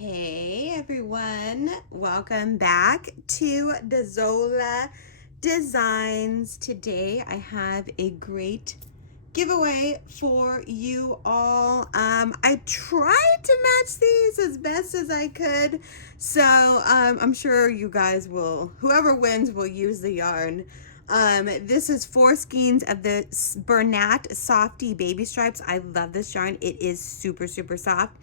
Hey everyone, welcome back to Dazola Designs. Today I have a great giveaway for you all. I tried to match these as best as I could, so I'm sure you guys will, whoever wins will use the yarn. This is 4 skeins of the Bernat Softy Baby Stripes. I love this yarn. It is super soft.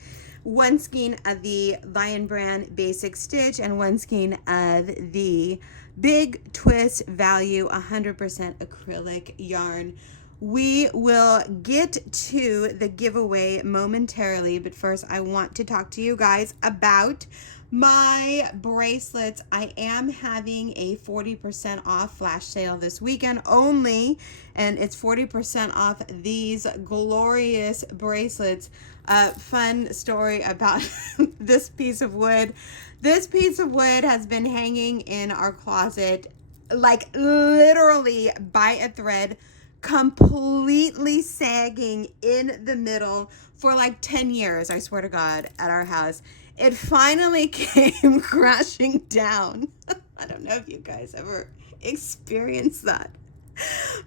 1 skein of the Lion Brand Basic Stitch and 1 skein of the Big Twist Value 100% acrylic yarn. We will get to the giveaway momentarily, but first I want to talk to you guys about my bracelets. I am having a 40% off flash sale this weekend only, and it's 40% off these glorious bracelets. Fun story about this piece of wood. This piece of wood has been hanging in our closet, like literally by a thread, completely sagging in the middle for like 10 years, I swear to God, at our house. It finally came crashing down. I don't know if you guys ever experienced that.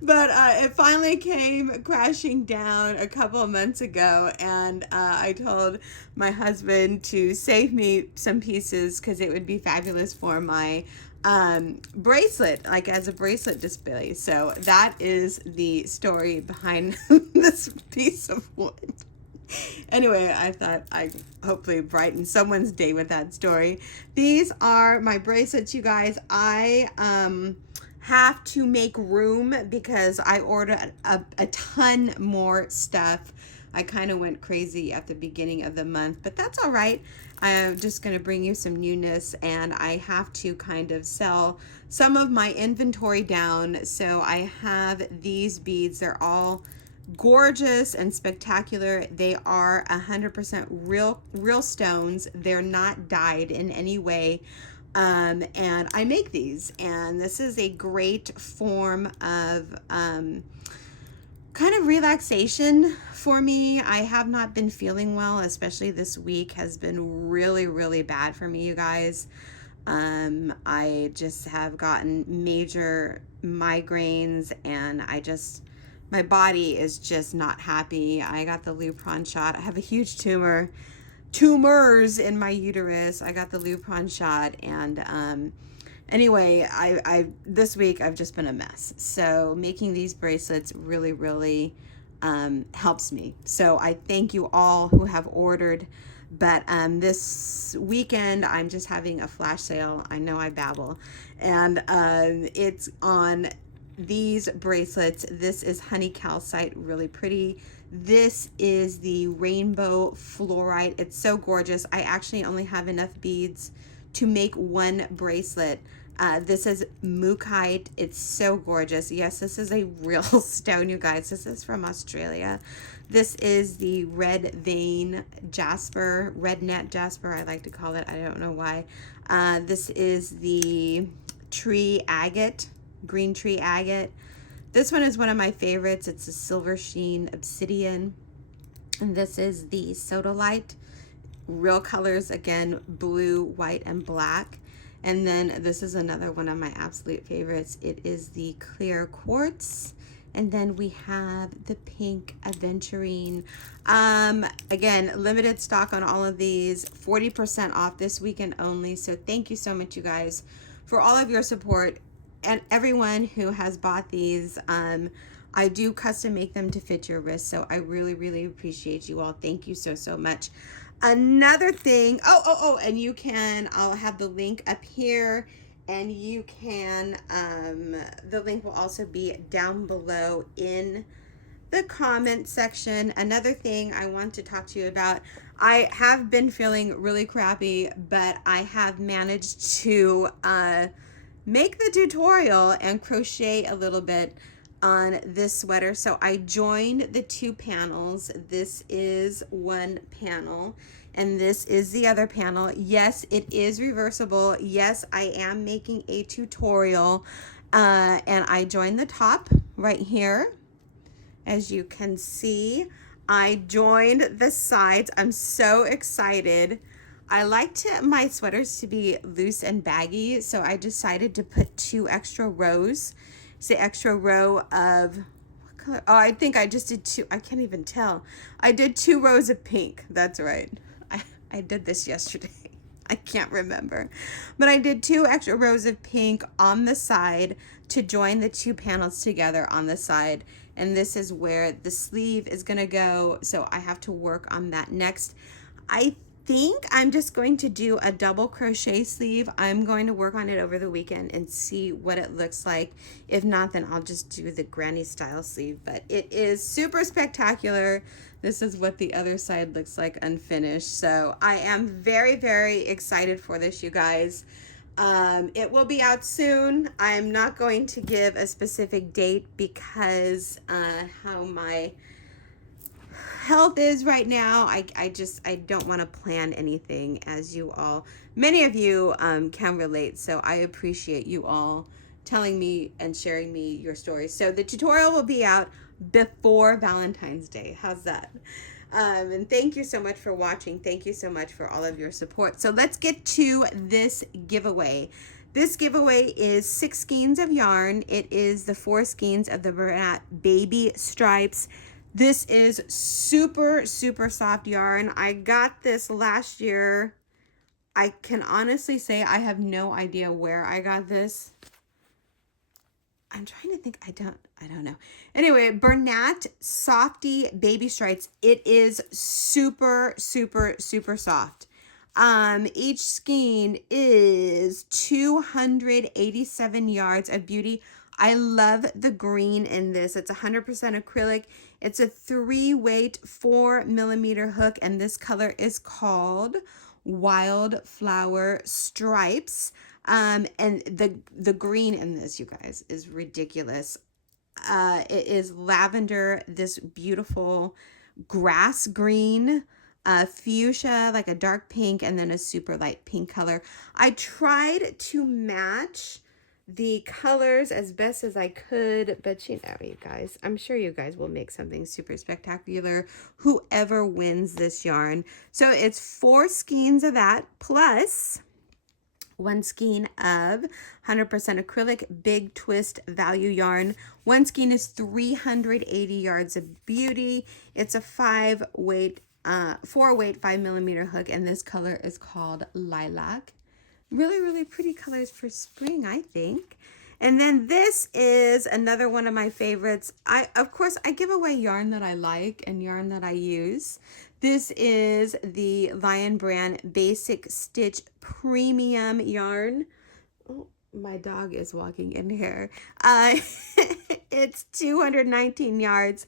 But it finally came crashing down a couple of months ago, and I told my husband to save me some pieces because it would be fabulous for my bracelet, like as a bracelet display. So that is the story behind this piece of wood. Anyway, I thought I'd hopefully brighten someone's day with that story. These are my bracelets, you guys. I have to make room because I ordered a ton more stuff. I kind of went crazy at the beginning of the month, but that's all right. I'm just going to bring you some newness, and I have to kind of sell some of my inventory down. So I have these beads. They're all gorgeous and spectacular. They are 100% real stones. They're not dyed in any way. And I make these, and this is a great form of kind of relaxation for me. I have not been feeling well, especially this week has been really bad for me, you guys. I just have gotten major migraines, and my body is just not happy. I got the Lupron shot. I have a huge tumors in my uterus. I got the Lupron shot, and anyway, I this week I've just been a mess. So making these bracelets really helps me. So I thank you all who have ordered. But this weekend I'm just having a flash sale. I know I babble, and it's on these bracelets. This is honey calcite, really pretty. This is the rainbow fluorite. It's so gorgeous. I actually only have enough beads to make 1 bracelet. This is mookaite. It's so gorgeous. Yes, this is a real stone, you guys. This is from Australia. This is the red vein jasper, red net jasper, I like to call it. I don't know why. This is the tree agate, green tree agate. This one is one of my favorites. It's a silver sheen obsidian. And this is the sodalite. Real colors, again, blue, white, and black. And then this is another one of my absolute favorites. It is the clear quartz. And then we have the pink aventurine. Again, limited stock on all of these. 40% off this weekend only. So thank you so much, you guys, for all of your support. And everyone who has bought these, I do custom make them to fit your wrist. So I really appreciate you all. Thank you so much. Another thing, and you can, I'll have the link up here, and you can, the link will also be down below in the comment section. Another thing I want to talk to you about, I have been feeling really crappy, but I have managed to make the tutorial and crochet a little bit on this sweater. So I joined the 2 panels. This is 1 panel, and this is the other panel. Yes, it is reversible. Yes, I am making a tutorial, and I joined the top right here. As you can see, I joined the sides. I'm so excited. I like my sweaters to be loose and baggy, so I decided to put 2 extra rows. It's the extra row of, what color? Oh, I think I just did 2. I can't even tell. I did 2 rows of pink. That's right. I did this yesterday. I can't remember. But I did 2 extra rows of pink on the side to join the 2 panels together on the side. And this is where the sleeve is gonna go. So I have to work on that next. I think I'm just going to do a double crochet sleeve. I'm going to work on it over the weekend and see what it looks like. If not, then I'll just do the granny style sleeve. But it is super spectacular. This is what the other side looks like unfinished. So I am very, very excited for this, you guys. It will be out soon. I'm not going to give a specific date because how my health is right now. I don't want to plan anything, as you all, many of you can relate. So I appreciate you all telling me and sharing me your stories. So the tutorial will be out before Valentine's Day. How's that? And thank you so much for watching. Thank you so much for all of your support. So let's get to this giveaway. This giveaway is 6 skeins of yarn. It is the 4 skeins of the Bernat baby stripes. This is super, super soft yarn. I got this last year. I can honestly say I have no idea where I got this. I'm trying to think. I don't know. Anyway, Bernat Softy Baby Stripes. It is super, super, super soft. Each skein is 287 yards of beauty. I love the green in this. It's 100% acrylic. It's a 3-weight 4mm hook, and this color is called Wildflower Stripes. And the green in this, you guys, is ridiculous. It is lavender, this beautiful grass green, fuchsia, like a dark pink, and then a super light pink color. I tried to match the colors as best as I could, but you know, you guys, I'm sure you guys will make something super spectacular, whoever wins this yarn. So it's 4 skeins of that plus 1 skein of 100% acrylic big twist value yarn. 1 skein is 380 yards of beauty. It's a 4-weight 5mm hook, and this color is called Lilac. Really, really pretty colors for spring, I think. And then this is another one of my favorites. Of course, I give away yarn that I like and yarn that I use. This is the Lion Brand Basic Stitch Premium yarn. Oh, my dog is walking in here. It's 219 yards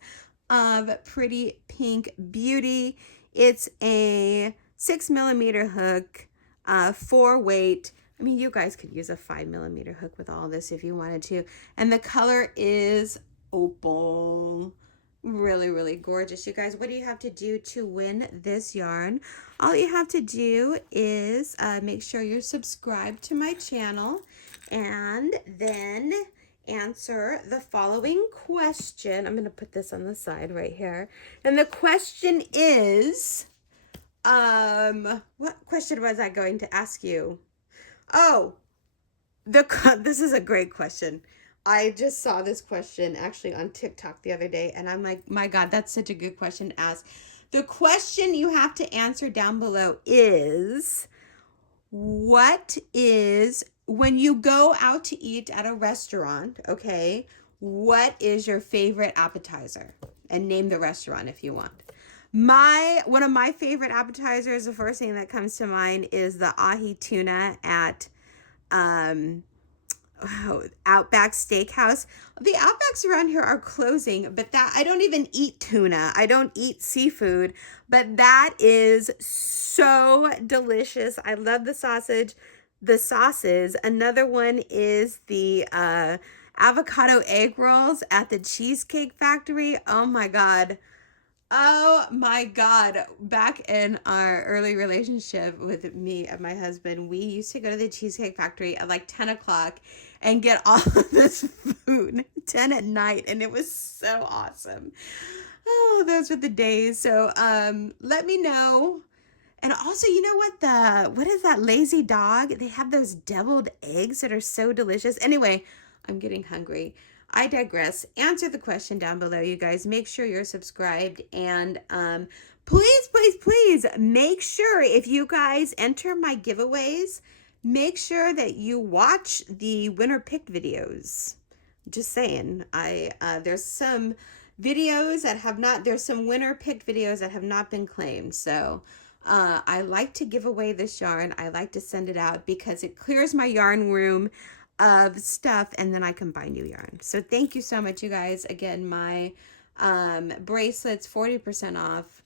of pretty pink beauty. It's a 6mm hook. 4-weight. I mean, you guys could use a 5mm hook with all this if you wanted to. And the color is opal. Really, really gorgeous. You guys, what do you have to do to win this yarn? All you have to do is make sure you're subscribed to my channel and then answer the following question. I'm going to put this on the side right here. And the question is, what question was I going to ask you? Oh, this is a great question. I just saw this question actually on TikTok the other day, and I'm like, my God, that's such a good question to ask. The question you have to answer down below is, what is, when you go out to eat at a restaurant, okay, what is your favorite appetizer? And name the restaurant if you want. One of my favorite appetizers, the first thing that comes to mind is the ahi tuna at Outback Steakhouse. The Outbacks around here are closing, but that I don't even eat tuna. I don't eat seafood, but that is so delicious. I love the sausage, the sauces. Another one is the avocado egg rolls at the Cheesecake Factory. Oh my God. Oh my God. Back in our early relationship with me and my husband, we used to go to the Cheesecake Factory at like 10 o'clock and get all of this food 10 at night. And it was so awesome. Oh, those were the days. So let me know And also, you know what is that lazy dog? They have those deviled eggs that are so delicious. Anyway, I'm getting hungry. I digress. Answer the question down below, you guys. Make sure you're subscribed. And please, please, please make sure if you guys enter my giveaways, make sure that you watch the winner picked videos. Just saying. There's some videos that have not, there's some winner picked videos that have not been claimed. So I like to give away this yarn. I like to send it out because it clears my yarn room of stuff, and then I can buy new yarn. So thank you so much, you guys. Again, my bracelets 40% off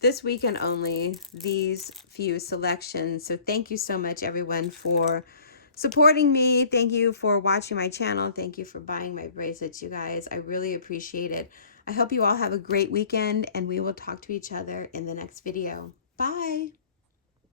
this weekend only, these few selections. So thank you so much, everyone, for supporting me. Thank you for watching my channel. Thank you for buying my bracelets, you guys. I really appreciate it. I hope you all have a great weekend, and we will talk to each other in the next video. Bye.